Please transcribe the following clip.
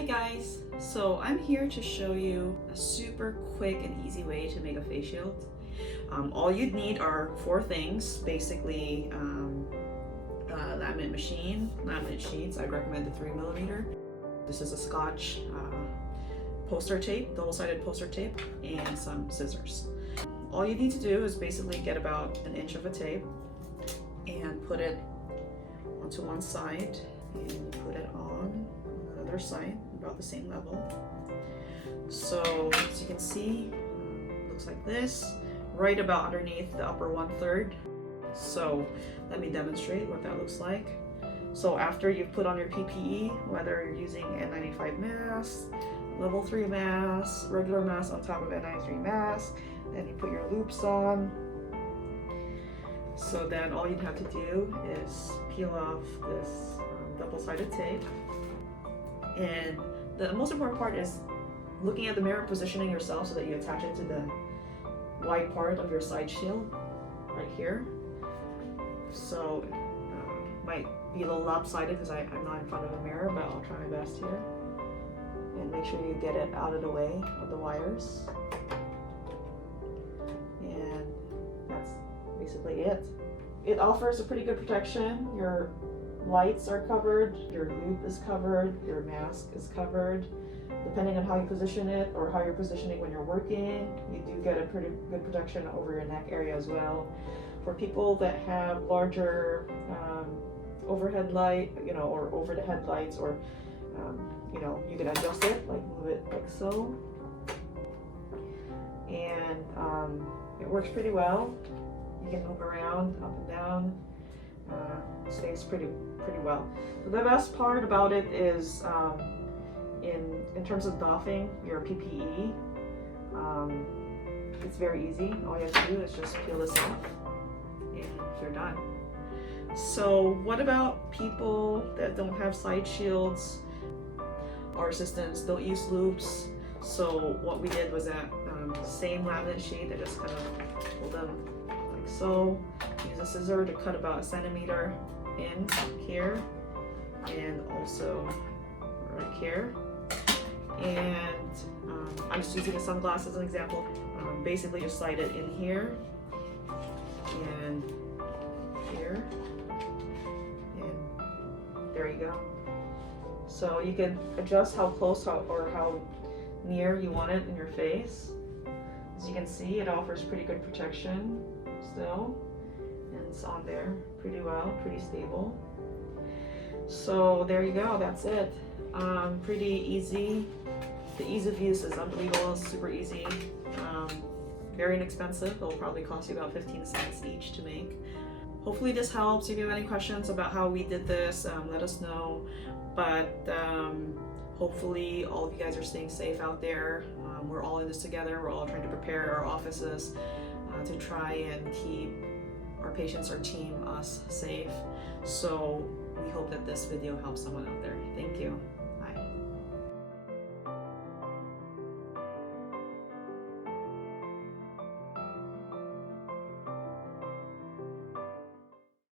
Hi guys, so I'm here to show you a super quick and easy way to make a face shield. All you'd need are four things, basically laminate machine, laminate sheets. I'd recommend the 3mm. This is a Scotch poster tape, double-sided poster tape, and some scissors. All you need to do is basically get about an inch of a tape and put it onto one side, and you put it on the other side about the same level. So as you can see, it looks like this, right about underneath the upper 1/3. So let me demonstrate what that looks like. So after you've put on your PPE, whether you're using N95 mask, level 3 mask, regular mask on top of N93 mask, then you put your loops on. So then all you'd have to do is peel off this double-sided tape. And the most important part is looking at the mirror, positioning yourself so that you attach it to the wide part of your side shield right here. So might be a little lopsided because I'm not in front of a mirror, but I'll try my best here. And make sure you get it out of the way of the wires. And that's basically it. It offers a pretty good protection. Your lights are covered, your loop is covered, your mask is covered. Depending on how you position it or how you're positioning when you're working, you do get a pretty good protection over your neck area as well. For people that have larger overhead light, or over the headlights, or you can adjust it, like move it like so, and it works pretty well. You can move around up and down. Stays pretty well. So the best part about it is in terms of doffing your PPE, it's very easy. All you have to do is just peel this off and you're done. So what about people that don't have side shields? Our assistants don't use loops. So what we did was that same laminate sheet, I just kind of pulled them like so. Use a scissor to cut about 1 centimeter in here and also right here. And I'm just using a sunglass as an example. Basically just slide it in here and here, and there you go. So you can adjust how close or how near you want it in your face. As you can see, it offers pretty good protection still, and it's on there pretty well, pretty stable. So there you go, that's it. Pretty easy. The ease of use is unbelievable, it's super easy. Very inexpensive. It'll probably cost you about 15 cents each to make. Hopefully this helps. If you have any questions about how we did this, let us know. But hopefully all of you guys are staying safe out there. We're all in this together. We're all trying to prepare our offices to try and keep our patients, our team, us safe. So we hope that this video helps someone out there. Thank you.